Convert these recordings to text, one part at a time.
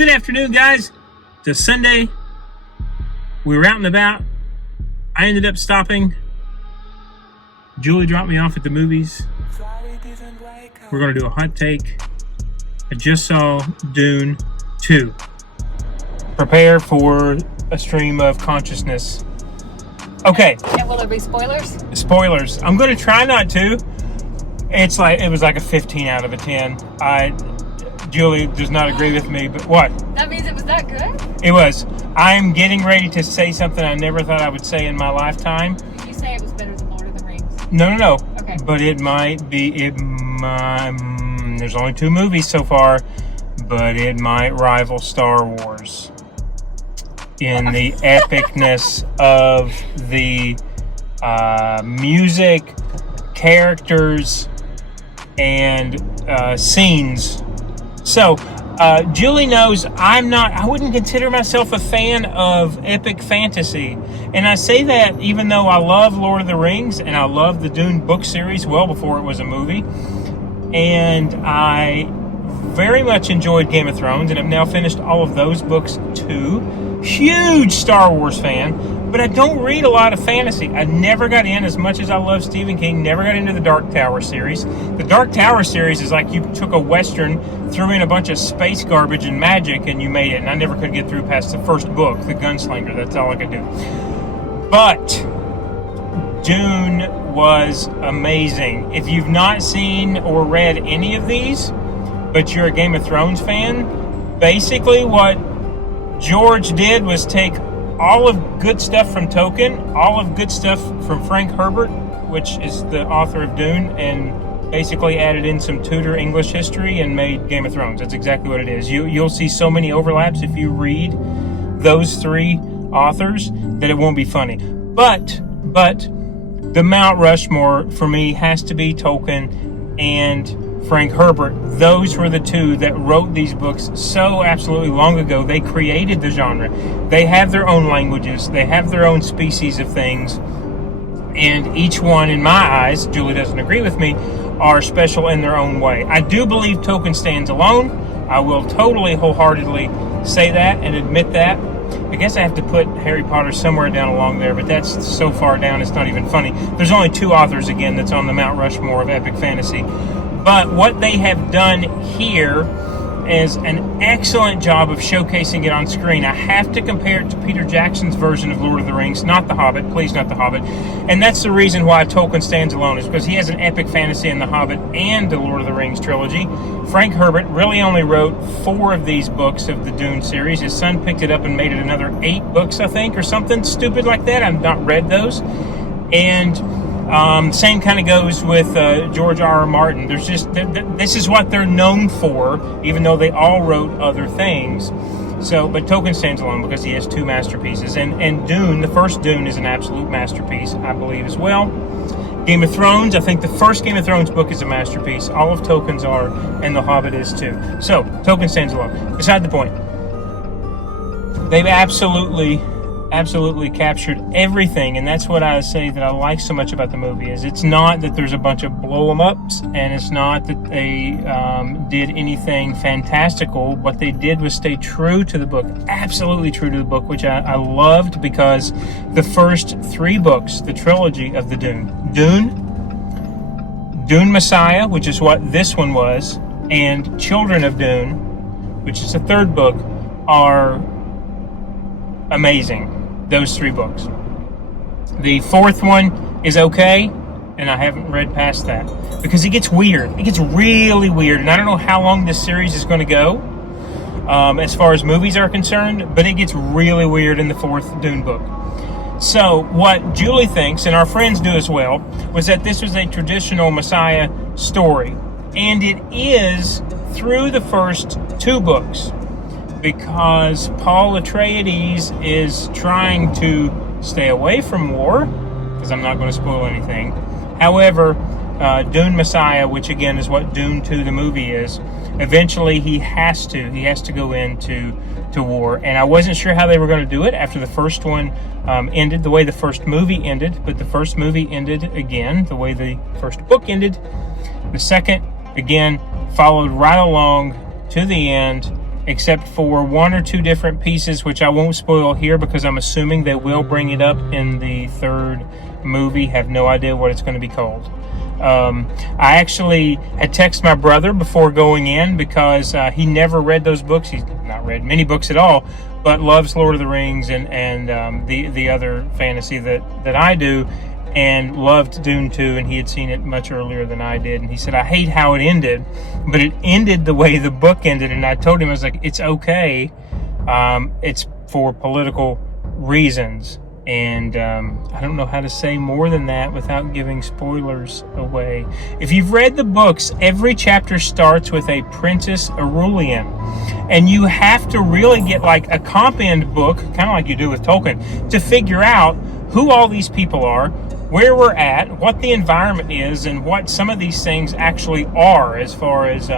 Good afternoon, guys. It's a Sunday. We were out and about. I ended up stopping. Julie dropped me off at the movies. We're going to do a hot take. I just saw DUNE 2. Prepare for a stream of consciousness. Okay. And will there be spoilers? Spoilers. I'm going to try not to. It was like a 15 out of a 10. Julie does not agree with me, but what? That means it was that good? It was. I'm getting ready to say something I never thought I would say in my lifetime. Did you say it was better than Lord of the Rings? No. Okay. But it might be. There's only 2 movies so far, but it might rival Star Wars in the epicness of the music, characters, and scenes. So, Julie knows I wouldn't consider myself a fan of epic fantasy. And I say that even though I love Lord of the Rings and I love the Dune book series well before it was a movie. And I very much enjoyed Game of Thrones and have now finished all of those books too. Huge Star Wars fan. But I don't read a lot of fantasy. I never got in, as much as I love Stephen King, never got into the Dark Tower series. The Dark Tower series is like you took a Western, threw in a bunch of space garbage and magic, and you made it. And I never could get through past the first book, The Gunslinger. That's all I could do. But DUNE was amazing. If you've not seen or read any of these, but you're a Game of Thrones fan, basically what George did was take all of good stuff from Tolkien, all of good stuff from Frank Herbert, which is the author of DUNE, and basically added in some Tudor English history and made Game of Thrones. That's exactly what it is. You'll see so many overlaps if you read those 3 authors that it won't be funny. But the Mount Rushmore for me has to be Tolkien and Frank Herbert. Those were the 2 that wrote these books so absolutely long ago. They created the genre. They have their own languages. They have their own species of things. And each one, in my eyes, Julie doesn't agree with me, are special in their own way. I do believe Tolkien stands alone. I will totally, wholeheartedly say that and admit that. I guess I have to put Harry Potter somewhere down along there, but that's so far down it's not even funny. There's only 2 authors, again, that's on the Mount Rushmore of epic fantasy. But what they have done here is an excellent job of showcasing it on screen. I have to compare it to Peter Jackson's version of Lord of the Rings, not The Hobbit, please not The Hobbit. And that's the reason why Tolkien stands alone, is because he has an epic fantasy in The Hobbit and the Lord of the Rings trilogy. Frank Herbert really only wrote 4 of these books of the DUNE series. His son picked it up and made it another 8 books, I think, or something stupid like that. I've not read those. And same kind of goes with George R.R. Martin. There's just this is what they're known for, even though they all wrote other things. So, but Tolkien stands alone because he has 2 masterpieces, and DUNE, the first DUNE, is an absolute masterpiece, I believe, as well. Game of Thrones, I think the first Game of Thrones book is a masterpiece. All of Tolkien's are, and The Hobbit is too. So, Tolkien stands alone. Beside the point, they've absolutely captured everything, and that's what I say that I like so much about the movie. Is it's not that there's a bunch of blow-em-ups, and it's not that they did anything fantastical. What they did was stay true to the book, absolutely true to the book, which I loved, because the first 3 books, the trilogy of the DUNE Messiah, which is what this one was, and Children of DUNE, which is the 3rd book, are amazing. Those 3 books. The 4th one is okay, and I haven't read past that because it gets weird. It gets really weird, and I don't know how long this series is going to go as far as movies are concerned, but it gets really weird in the 4th DUNE book. So what Julie thinks, and our friends do as well, was that this was a traditional Messiah story, and it is through the first 2 books. Because Paul Atreides is trying to stay away from war, because I'm not going to spoil anything. However, DUNE Messiah, which again is what DUNE 2 the movie is, eventually he has to go into war. And I wasn't sure how they were going to do it after the first one ended the way the first movie ended, but the first movie ended again the way the first book ended. The second, again, followed right along to the end, except for one or two different pieces, which I won't spoil here because I'm assuming they will bring it up in the third movie. Have no idea what it's going to be called. I actually had texted my brother before going in because he never read those books. He's not read many books at all, but loves Lord of the Rings and the other fantasy that I do, and loved Dune 2, and he had seen it much earlier than I did. And he said, I hate how it ended, but it ended the way the book ended. And I told him, I was like, it's okay. It's for political reasons. And I don't know how to say more than that without giving spoilers away. If you've read the books, every chapter starts with a Princess Aurelian. And you have to really get like a comp end book, kind of like you do with Tolkien, to figure out who all these people are, where we're at, what the environment is, and what some of these things actually are as far as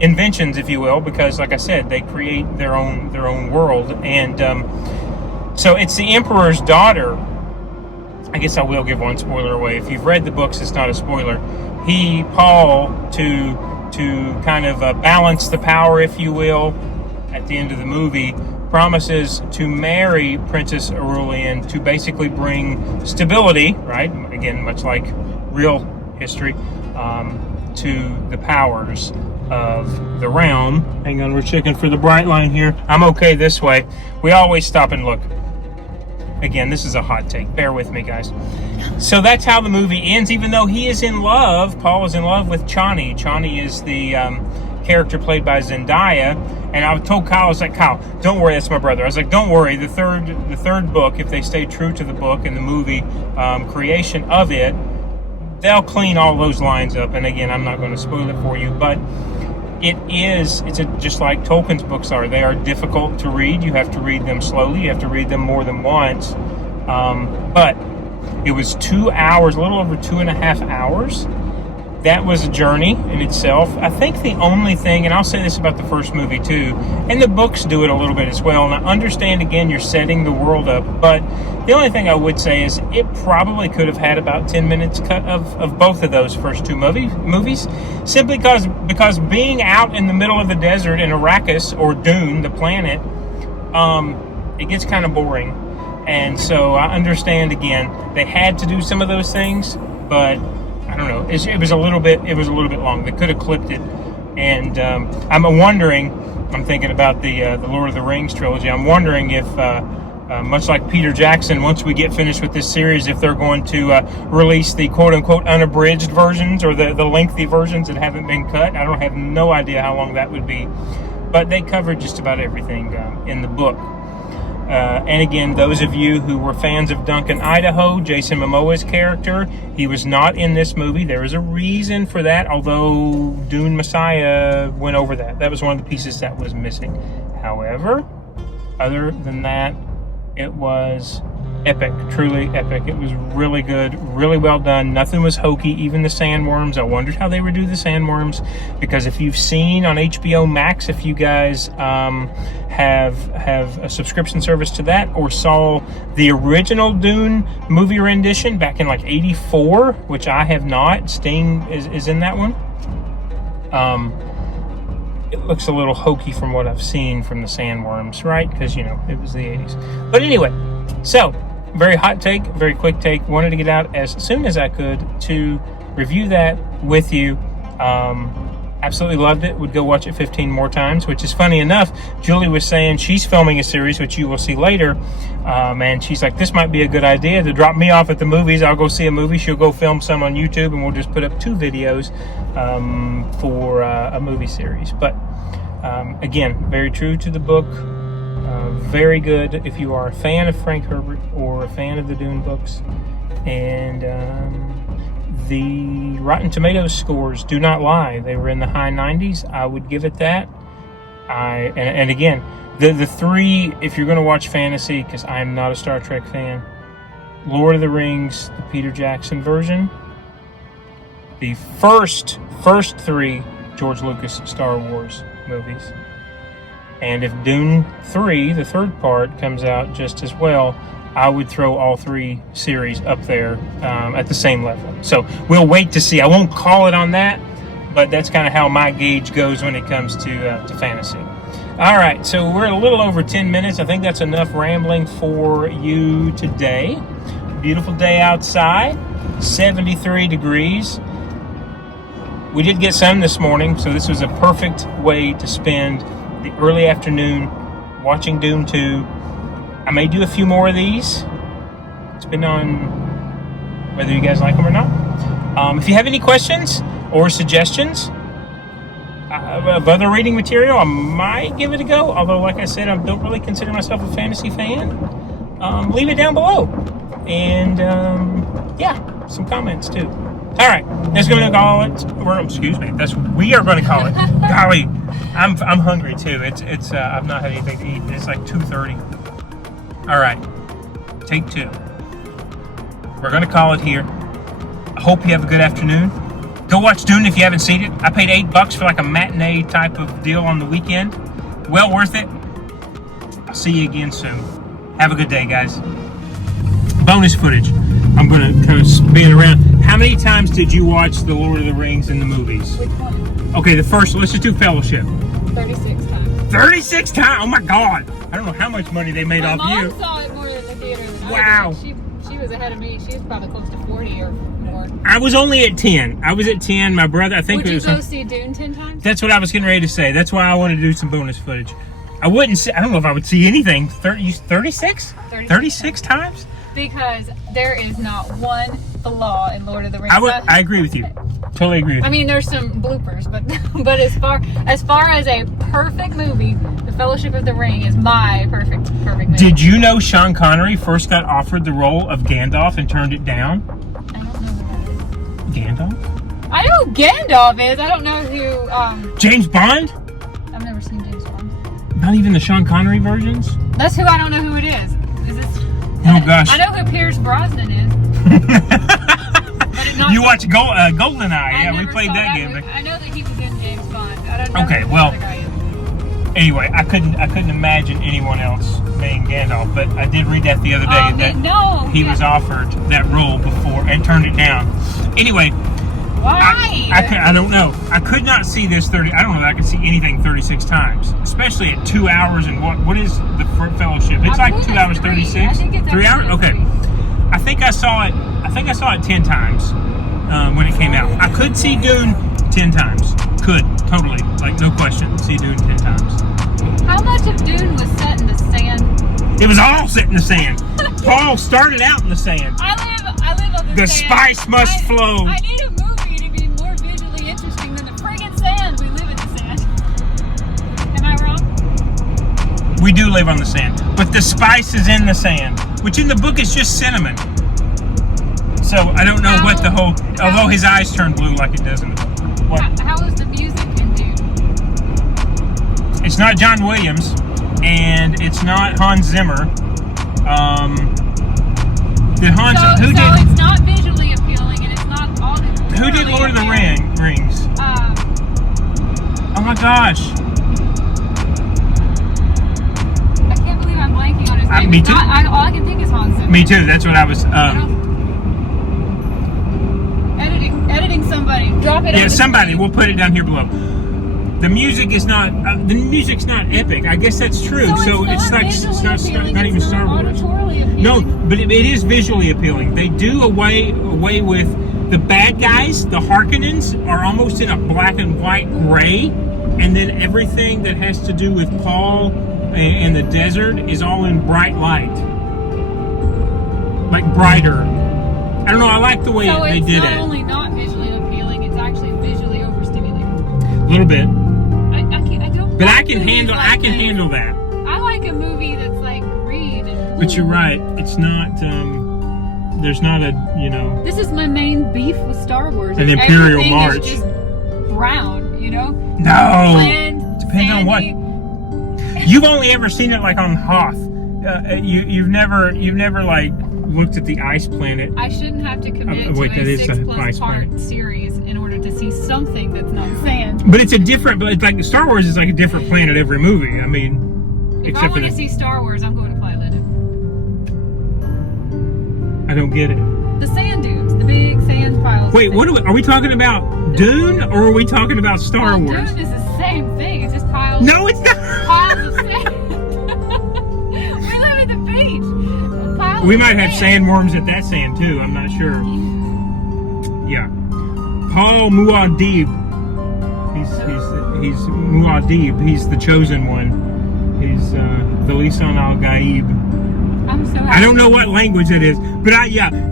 inventions, if you will, because like I said, they create their own world. And so it's the Emperor's daughter. I guess I will give one spoiler away. If you've read the books, it's not a spoiler. Paul, to kind of balance the power, if you will, at the end of the movie, promises to marry Princess Aurelian to basically bring stability, right? Again, much like real history, to the powers of the realm. Hang on, we're checking for the bright line here. I'm okay this way. We always stop and look. Again, this is a hot take. Bear with me, guys. So that's how the movie ends, even though he is in love. Paul is in love with Chani. Chani is the character played by Zendaya. And I told Kyle, I was like, Kyle, don't worry, that's my brother. I was like, don't worry, the third book, if they stay true to the book and the movie creation of it, they'll clean all those lines up. And again, I'm not going to spoil it for you, but it's just like Tolkien's books are. They are difficult to read. You have to read them slowly. You have to read them more than once. But it was 2 hours, a little over 2.5 hours. That was a journey in itself. I think the only thing, and I'll say this about the first movie too, and the books do it a little bit as well, and I understand, again, you're setting the world up, but the only thing I would say is it probably could have had about 10 minutes cut of both of those first two movies, simply because being out in the middle of the desert in Arrakis, or Dune, the planet, it gets kind of boring. And so I understand, again, they had to do some of those things, but I don't know. It was a little bit long. They could have clipped it, and I'm wondering. I'm thinking about the Lord of the Rings trilogy. I'm wondering if, much like Peter Jackson, once we get finished with this series, if they're going to release the quote-unquote unabridged versions or the lengthy versions that haven't been cut. I don't have no idea how long that would be, but they covered just about everything in the book. And again, those of you who were fans of Duncan Idaho, Jason Momoa's character, he was not in this movie. There is a reason for that, although Dune Messiah went over that. That was one of the pieces that was missing. However, other than that, it was epic, truly epic. It was really good, really well done. Nothing was hokey, even the sandworms. I wondered how they would do the sandworms, because if you've seen on HBO Max, if you guys have a subscription service to that, or saw the original Dune movie rendition back in like '84, which I have not. Sting is in that one. It looks a little hokey from what I've seen from the sandworms, right? Because, it was the 80s. But anyway, so very hot take, very quick take. Wanted to get out as soon as I could to review that with you. Absolutely loved it. Would go watch it 15 more times, which is funny enough. Julie was saying she's filming a series, which you will see later. And she's like, this might be a good idea to drop me off at the movies. I'll go see a movie. She'll go film some on YouTube, and we'll just put up 2 videos for a movie series. But again, very true to the book. Very good if you are a fan of Frank Herbert or a fan of the Dune books. And the Rotten Tomatoes scores do not lie. They were in the high 90s. I would give it that. And again, the 3, if you're going to watch fantasy, because I'm not a Star Trek fan, Lord of the Rings, the Peter Jackson version, the first 3 George Lucas Star Wars movies. And if Dune 3, the third part, comes out just as well, I would throw all 3 series up there at the same level. So we'll wait to see. I won't call it on that, but that's kind of how my gauge goes when it comes to fantasy. All right, so we're a little over 10 minutes. I think that's enough rambling for you today. Beautiful day outside, 73 degrees. We did get sun this morning, so this was a perfect way to spend the early afternoon watching Dune 2. I may do a few more of these. Depending on whether you guys like them or not. If you have any questions or suggestions of other reading material, I might give it a go. Although, like I said, I don't really consider myself a fantasy fan. Leave it down below. And, yeah, some comments, too. All right, that's going to call it, or excuse me, we are going to call it. Golly, I'm hungry, too. It's I've not had anything to eat. It's like 2:30. All right, take 2. We're going to call it here. I hope you have a good afternoon. Go watch Dune if you haven't seen it. I paid $8 for like a matinee type of deal on the weekend. Well worth it. I'll see you again soon. Have a good day, guys. Bonus footage. I'm going to kind of spin around. How many times did you watch The Lord of the Rings in the movies? Which one? Okay, the first, let's just do Fellowship. 36 times. 36 times? Oh my God. I don't know how much money they made off you. My mom saw it more in the theater than Wow. I did. She was ahead of me. She was probably close to 40 or more. I was only at 10. I was at 10. My brother, I think Would it you was. go see Dune 10 times? That's what I was getting ready to say. That's why I wanted to do some bonus footage. I wouldn't see, I don't know if I would see anything. 36? 36 times? Because there is not one flaw in Lord of the Rings. I agree with you. Totally agree with you. I mean, there's some bloopers, but as far as a perfect movie, The Fellowship of the Ring is my perfect movie. Did you know Sean Connery first got offered the role of Gandalf and turned it down? I don't know who that is. Gandalf? I know who Gandalf is. I don't know who. James Bond? I've never seen James Bond. Not even the Sean Connery versions? That's who I don't know who it is. Is this? Oh gosh. I know who Pierce Brosnan is. You watch GoldenEye? Yeah, we never played saw that game. movie. I know that he was in James Bond. I don't know. Okay, who the well, other guy is. Anyway, I couldn't imagine anyone else being Gandalf, but I did read that the other day that he was offered that role before and turned it down. Anyway, why? I don't know. I could not see this 30. I don't know that I could see anything 36 times, especially at 2 hours and what is the Fellowship? It's like 2 hours 36. I think it's 3 hours. Okay. 3. I think I saw it 10 times when it came out. I could see Dune 10 times. Could totally, like no question, see Dune 10 times. How much of Dune was set in the sand? It was all set in the sand. Paul started out in the sand. I live on The sand. spice must flow. I need a movie to be more visually interesting than the friggin' sand. We live in the sand. Am I wrong? We do live on the sand, but the spice is in the sand, which in the book is just cinnamon. So I don't know what the whole. Although his eyes turn blue like it does in the book. How is the music in Dune? It's not John Williams, and it's not Hans Zimmer. Who did? So it's not visually appealing, and it's not auditorily. Who did Lord of the Rings? Oh my gosh! I can't believe I'm blanking on his name. Me too. All I can think is Hans Zimmer. Me too. That's what I was. Editing somebody. Drop it. Yeah, somebody. We'll put it down here below. The music is not. The music's not epic. I guess that's true. So it's not even Star Wars. No, but it is visually appealing. They do away with the bad guys. The Harkonnens are almost in a black and white gray, and then everything that has to do with Paul and the desert is all in bright light, like brighter. I don't know. I like the way they did it. So it's not only not visually appealing; it's actually visually overstimulating. A little bit. I don't. But I can handle that. I like a movie that's like green and blue. But you're right. It's not. There's not a. This is my main beef with Star Wars. An Imperial Everything March. is just brown, No. Bland, Depends on what. You've only ever seen it like on Hoth. You've never like looked at the ice planet. I shouldn't have to commit wait, to that a is a 6+ ice part planet. series in order to see something that's not sand. But it's a different. But it's like Star Wars is like a different planet every movie. I mean, If I except for want to see Star Wars, I'm going to Flight London. I don't get it. The sand dunes. The big sand piles. Wait, what are we talking about? Dune, or are we talking about Star Wars? Dune is the same thing. It's just piles. No, it's not. Piles of sand. We live at the beach. Piles We of might have sand. sandworms at that sand too. I'm not sure. Yeah, Paul Muad'Dib. He's Muad'Dib. He's the chosen one. He's the Lisan al-Gaib. I'm so happy. I don't know what language it is, but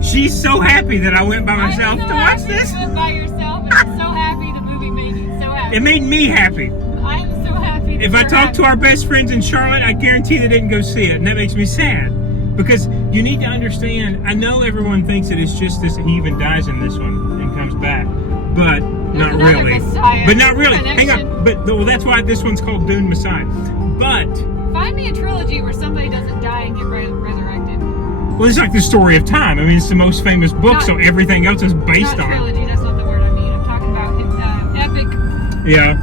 she's so happy that I went by myself to watch this. You went by yourself, and I'm so happy the movie made you so happy. It made me happy. I'm so happy. If I talk to our best friends in Charlotte, I guarantee they didn't go see it, and that makes me sad. Because you need to understand, I know everyone thinks that it's just this, he even dies in this one and comes back, but not really. But not really. Hang on. But well, that's why this one's called Dune Messiah. But find me a trilogy where somebody doesn't die and get resurrected. well, it's like the story of time. I mean, it's the most famous book, so everything else is based not on trilogy. it. That's not the word I mean. I'm talking about epic. Yeah.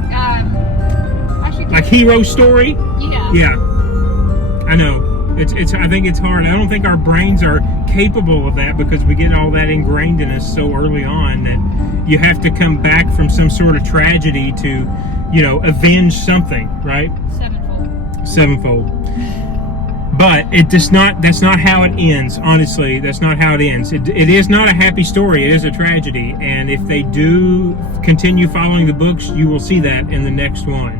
Actually, Like hero story. Yeah. Yeah. I know. It's. I think it's hard. I don't think our brains are capable of that because we get all that ingrained in us so early on that you have to come back from some sort of tragedy to, avenge something, right? Sevenfold. But that's not how it ends. Honestly, that's not how it ends. It is not a happy story. It is a tragedy. And if they do continue following the books, you will see that in the next one.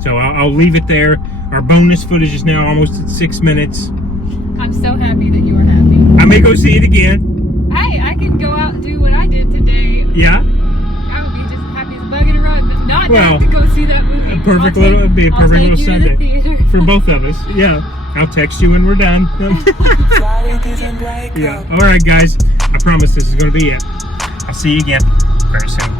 So I'll leave it there. Our bonus footage is now almost at 6 minutes. I'm so happy that you are happy. I may go see it again. Hey, I can go out and do what I did today. Yeah? I would be just happy as a bug in a rug, but not to go see that movie. It'd be a perfect little Sunday for both of us. Yeah. I'll text you when we're done. Yeah. All right, guys. I promise this is going to be it. I'll see you again very soon.